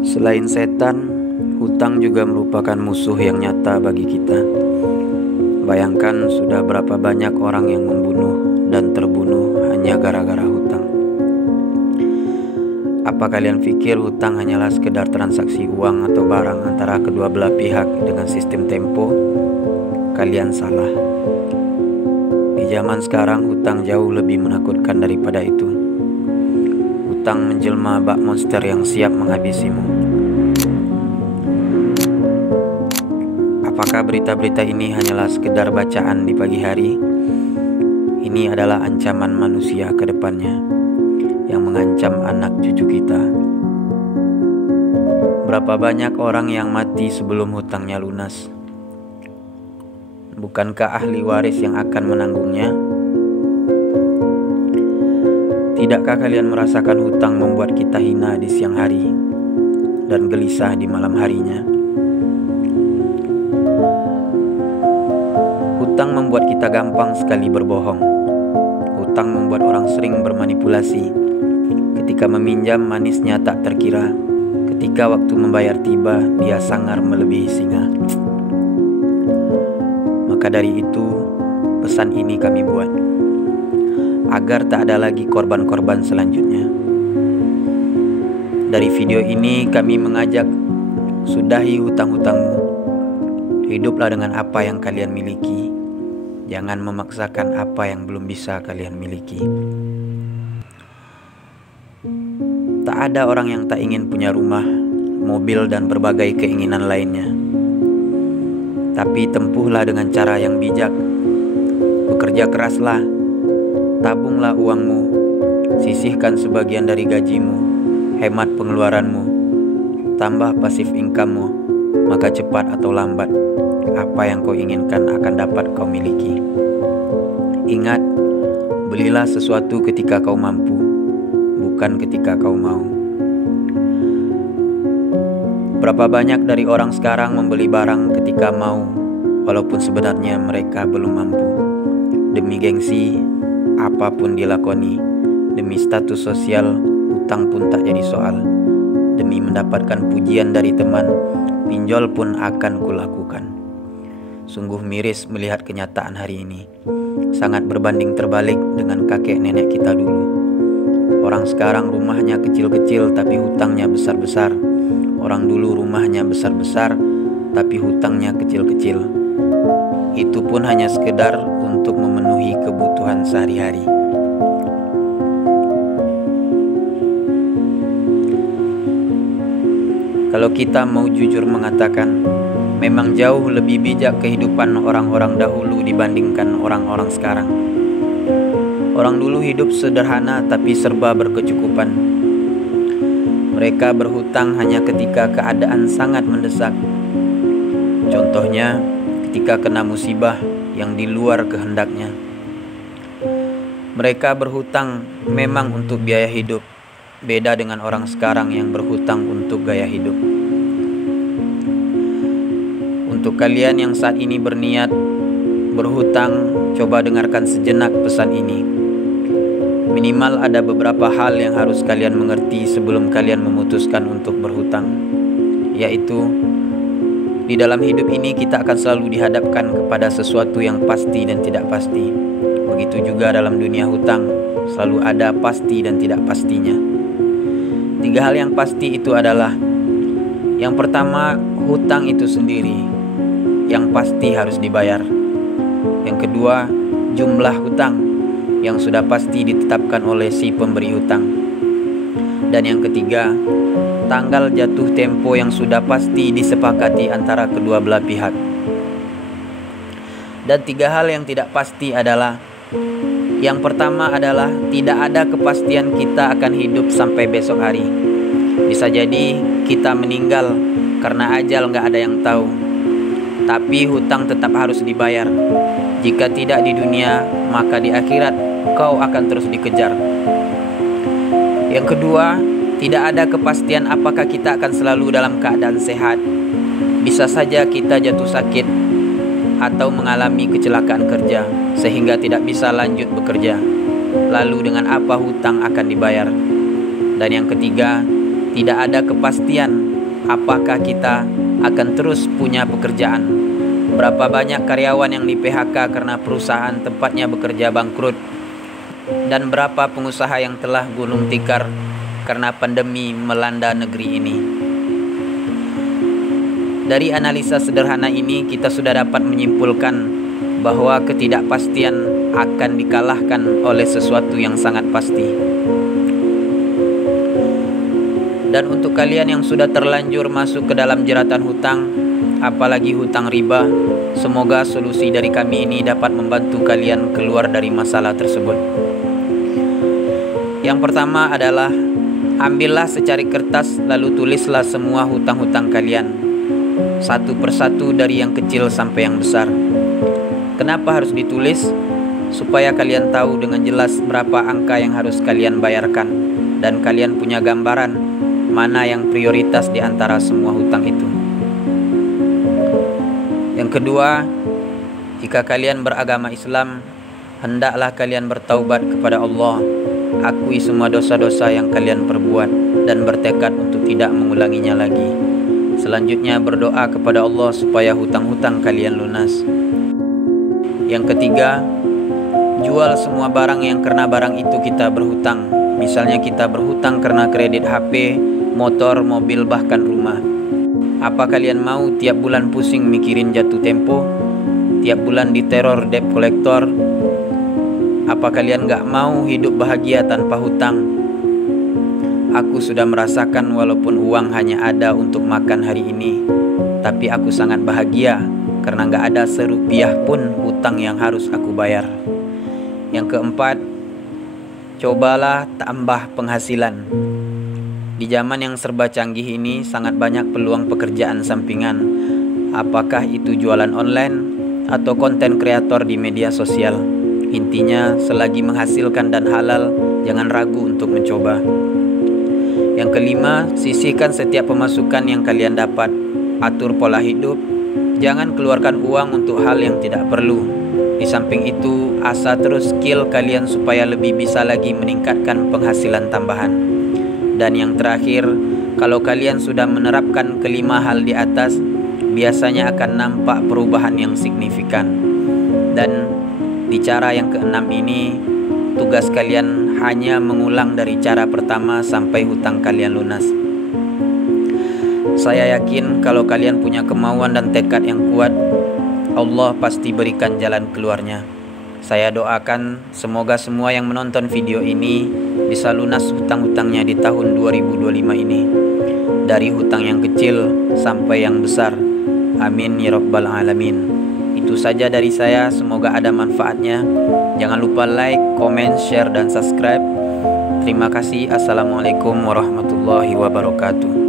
Selain setan, hutang juga merupakan musuh yang nyata bagi kita. Bayangkan sudah berapa banyak orang yang membunuh dan terbunuh hanya gara-gara hutang. Apa kalian pikir hutang hanyalah sekedar transaksi uang atau barang antara kedua belah pihak dengan sistem tempo? Kalian salah. Di zaman sekarang hutang jauh lebih menakutkan daripada itu. Hutang menjelma bak monster yang siap menghabisimu. Apakah berita-berita ini hanyalah sekedar bacaan di pagi hari? Ini adalah ancaman manusia ke depannya yang mengancam anak cucu kita. Berapa banyak orang yang mati sebelum hutangnya lunas? Bukankah ahli waris yang akan menanggungnya? Tidakkah kalian merasakan hutang membuat kita hina di siang hari dan gelisah di malam harinya? Hutang membuat kita gampang sekali berbohong. Hutang membuat orang sering bermanipulasi. Ketika meminjam, manisnya tak terkira. Ketika waktu membayar tiba, dia sangar melebihi singa. Maka dari itu, pesan ini kami buat agar tak ada lagi korban-korban selanjutnya. Dari video ini kami mengajak, sudahi hutang-hutangmu. Hiduplah dengan apa yang kalian miliki. Jangan memaksakan apa yang belum bisa kalian miliki. Tak ada orang yang tak ingin punya rumah, mobil, dan berbagai keinginan lainnya. Tapi tempuhlah dengan cara yang bijak. Bekerja keraslah, tabunglah uangmu, sisihkan sebagian dari gajimu, hemat pengeluaranmu, tambah pasif income-mu, maka cepat atau lambat, apa yang kau inginkan akan dapat kau miliki. Ingat, belilah sesuatu ketika kau mampu, bukan ketika kau mau. Berapa banyak dari orang sekarang membeli barang ketika mau, walaupun sebenarnya mereka belum mampu. Demi gengsi, apapun dilakoni. Demi status sosial, hutang pun tak jadi soal. Demi mendapatkan pujian dari teman, pinjol pun akan kulakukan. Sungguh miris melihat kenyataan hari ini. Sangat berbanding terbalik dengan kakek nenek kita dulu. Orang sekarang rumahnya kecil-kecil tapi hutangnya besar-besar. Orang dulu rumahnya besar-besar tapi hutangnya kecil-kecil. Itu pun hanya sekedar untuk memenuhi kebutuhan sehari-hari. Kalau kita mau jujur mengatakan, memang jauh lebih bijak kehidupan orang-orang dahulu dibandingkan orang-orang sekarang. Orang dulu hidup sederhana tapi serba berkecukupan. Mereka berhutang hanya ketika keadaan sangat mendesak. Contohnya, ketika kena musibah yang di luar kehendaknya. Mereka berhutang memang untuk biaya hidup, beda dengan orang sekarang yang berhutang untuk gaya hidup. Untuk kalian yang saat ini berniat berhutang, coba dengarkan sejenak pesan ini. Minimal ada beberapa hal yang harus kalian mengerti sebelum kalian memutuskan untuk berhutang, yaitu di dalam hidup ini kita akan selalu dihadapkan kepada sesuatu yang pasti dan tidak pasti. Begitu juga dalam dunia hutang, selalu ada pasti dan tidak pastinya. 3 hal yang pasti itu adalah, yang pertama, hutang itu sendiri yang pasti harus dibayar. Yang kedua, jumlah hutang yang sudah pasti ditetapkan oleh si pemberi hutang. Dan yang ketiga, tanggal jatuh tempo yang sudah pasti disepakati antara kedua belah pihak. Dan 3 hal yang tidak pasti adalah, yang pertama adalah tidak ada kepastian kita akan hidup sampai besok hari. Bisa jadi kita meninggal karena ajal gak ada yang tahu. Tapi hutang tetap harus dibayar. Jika tidak di dunia, maka di akhirat kau akan terus dikejar. Yang kedua, tidak ada kepastian apakah kita akan selalu dalam keadaan sehat. Bisa saja kita jatuh sakit atau mengalami kecelakaan kerja sehingga tidak bisa lanjut bekerja. lalu dengan apa hutang akan dibayar. Dan yang ketiga, tidak ada kepastian apakah kita akan terus punya pekerjaan. Berapa banyak karyawan yang di PHK karena perusahaan tempatnya bekerja bangkrut, dan berapa pengusaha yang telah gulung tikar karena pandemi melanda negeri ini. Dari analisa sederhana ini, kita sudah dapat menyimpulkan bahwa ketidakpastian akan dikalahkan oleh sesuatu yang sangat pasti. Dan untuk kalian yang sudah terlanjur masuk ke dalam jeratan hutang, apalagi hutang riba, semoga solusi dari kami ini dapat membantu kalian keluar dari masalah tersebut. Yang pertama adalah, ambillah secari kertas lalu tulislah semua hutang-hutang kalian, satu persatu dari yang kecil sampai yang besar. Kenapa harus ditulis? Supaya kalian tahu dengan jelas berapa angka yang harus kalian bayarkan, dan kalian punya gambaran mana yang prioritas di antara semua hutang itu. Yang kedua, jika kalian beragama Islam, hendaklah kalian bertaubat kepada Allah, akui semua dosa-dosa yang kalian perbuat, dan bertekad untuk tidak mengulanginya lagi. Selanjutnya, berdoa kepada Allah supaya hutang-hutang kalian lunas. Yang ketiga, jual semua barang yang karena barang itu kita berhutang. Misalnya kita berhutang karena kredit HP, motor, mobil, bahkan rumah. Apa kalian mau tiap bulan pusing mikirin jatuh tempo? Tiap bulan diteror debt collector? Apa kalian gak mau hidup bahagia tanpa hutang? Aku sudah merasakan walaupun uang hanya ada untuk makan hari ini, tapi aku sangat bahagia karena gak ada serupiah pun hutang yang harus aku bayar. Yang keempat, cobalah tambah penghasilan. Di zaman yang serba canggih ini, sangat banyak peluang pekerjaan sampingan. Apakah itu jualan online atau konten kreator di media sosial. Intinya, selagi menghasilkan dan halal, jangan ragu untuk mencoba. Yang kelima, sisihkan setiap pemasukan yang kalian dapat. Atur pola hidup. Jangan keluarkan uang untuk hal yang tidak perlu. Di samping itu, asah terus skill kalian supaya lebih bisa lagi meningkatkan penghasilan tambahan. Dan yang terakhir, kalau kalian sudah menerapkan kelima hal di atas, biasanya akan nampak perubahan yang signifikan. Dan di cara yang keenam ini, tugas kalian hanya mengulang dari cara pertama sampai hutang kalian lunas. Saya yakin kalau kalian punya kemauan dan tekad yang kuat, Allah pasti berikan jalan keluarnya. Saya doakan semoga semua yang menonton video ini bisa lunas hutang-hutangnya di tahun 2025 ini, dari hutang yang kecil sampai yang besar. Amin ya rabbal alamin. Itu saja dari saya, semoga ada manfaatnya. Jangan lupa like, comment, share, dan subscribe. Terima kasih. Assalamualaikum warahmatullahi wabarakatuh.